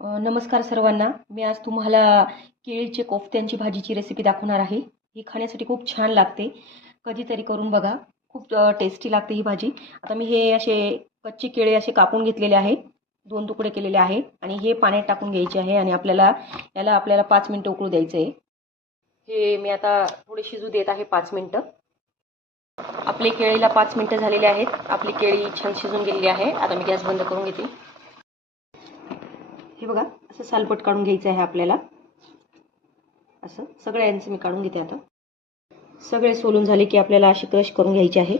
नमस्कार सर्वांना. मी आज तुम्हाला केळीचे कोफ्त्यांची भाजीची रेसिपी दाखवणार आहे. ही खाण्यासाठी खूप छान लागते. कधीतरी करून बघा. खूप टेस्टी लागते ही भाजी. आता मी हे असे कच्चे केळे असे कापून घेतलेले आहे. 2 तुकडे केलेले आहे आणि हे पाण्यात टाकून घ्यायचे आहे आणि याला 5 मिनिटं उकळू द्यायचं आहे. हे मी आता थोडे शिजू देत आहे 5 मिनिटं. आपले केळीला 5 मिनिटं झालेले आहेत. आपली केळी छान शिजून गेलेली आहे. आता मी गॅस बंद करून घेते. हे बघा, असं सालपट काढून घ्यायचं आहे आपल्याला. असं सगळ्यांचं मी काढून घेते. आता सगळे सोलून झाले की आपल्याला अशी क्रश करून घ्यायची आहे.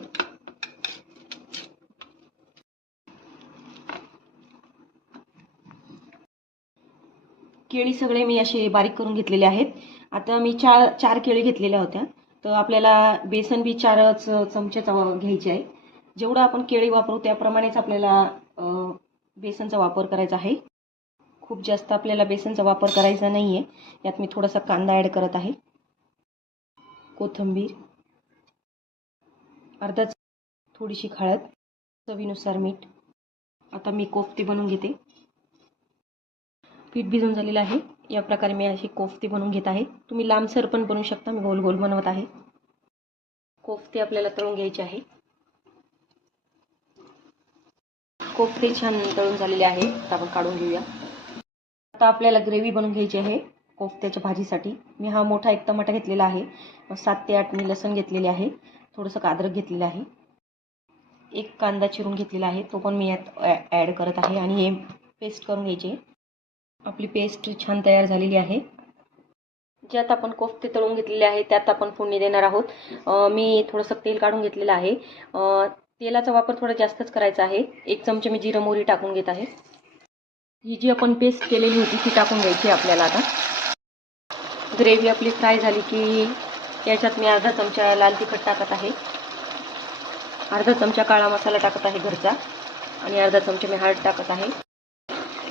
केळी सगळे मी असे बारीक करून घेतलेले आहेत. आता मी चार केळी घेतलेल्या होत्या, तर आपल्याला बेसन बी 4च चमचे घ्यायचे आहे. जेवढं आपण केळी वापरू त्याप्रमाणेच आपल्याला बेसनचा वापर करायचा आहे. खूप जास्त आपल्याला बेसनचा वापर करायचा नाही आहे. यात मी थोडासा कांदा ॲड करत आहे, कोथिंबीर, अर्धाच थोडीशी हळद, चवीनुसार मीठ. आता मी कोफ्ते बनवून घेते. पीठ भिजून झालेलं आहे. या प्रकारे मी अशी कोफ्ते बनवून घेत आहे. तुम्ही लांबसर पण बनवू शकता. मी गोल गोल बनवत आहे. कोफ्ते आपल्याला तळून घ्यायचे आहे. कोफ्ते छान तळून झालेले आहे. आता आपण काढून घेऊया. आता आपल्याला ग्रेव्ही बनवून घ्यायची आहे कोफ्त्याच्या भाजीसाठी. मी हा मोठा एक टमाटा घेतलेला आहे. 7 ते 8 मी लसूण घेतलेले आहे. थोडंसं अद्रक घेतलेलं आहे. एक कांदा चिरून घेतलेला आहे, तो पण मी यात ॲड करत आहे आणि हे पेस्ट करून घ्यायची. आपली पेस्ट छान तयार झालेली आहे. ज्यात आपण कोफ्ते तळून घेतलेले आहे त्यात आपण फोडणी देणार आहोत. मी थोडंसं तेल काढून घेतलेलं आहे. तेलाचा वापर थोडा जास्तच करायचा आहे. 1 चमचे मी जिरं मोहरी टाकून घेत आहे. ही जी आपण पेस्ट केलेली होती ती टाकून घ्यायची आपल्याला. आता ग्रेव्ही आपली फ्राय झाली की याच्यात मी अर्धा चमचा लाल तिखट टाकत आहे, अर्धा चमचा काळा मसाला टाकत आहे घरचा आणि अर्धा चमचा मी हळद टाकत आहे.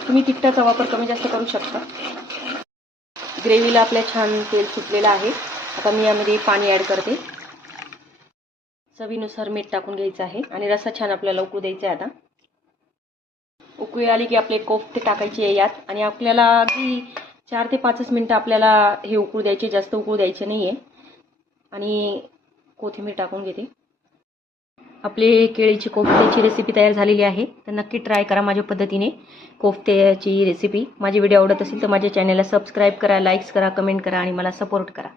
तुम्ही तिखटाचा वापर कमी जास्त करू शकता. ग्रेव्हीला आपल्या छान तेल सुटलेलं आहे. आता मी यामध्ये पाणी ॲड करते. चवीनुसार मीठ टाकून घ्यायचं आहे आणि रस्सा छान आपल्याला उकळू द्यायचा आहे. आता उकळी आली की आपले कोफ्ते टाकायचे आहे यात आणि आपल्याला अगदी 4 ते 5 मिनिटं आपल्याला हे उकळू द्यायचे, जास्त उकळू द्यायचे नाही आहे. आणि कोथिंबीर टाकून घेते. आपले केळीची कोफ्त्याची रेसिपी तयार झालेली आहे, तर नक्की ट्राय करा माझ्या पद्धतीने कोफ्त्याची रेसिपी. माझी व्हिडिओ आवडत असेल तर माझ्या चॅनलला सबस्क्राईब करा, लाईक्स करा, कमेंट करा आणि मला सपोर्ट करा.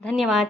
धन्यवाद.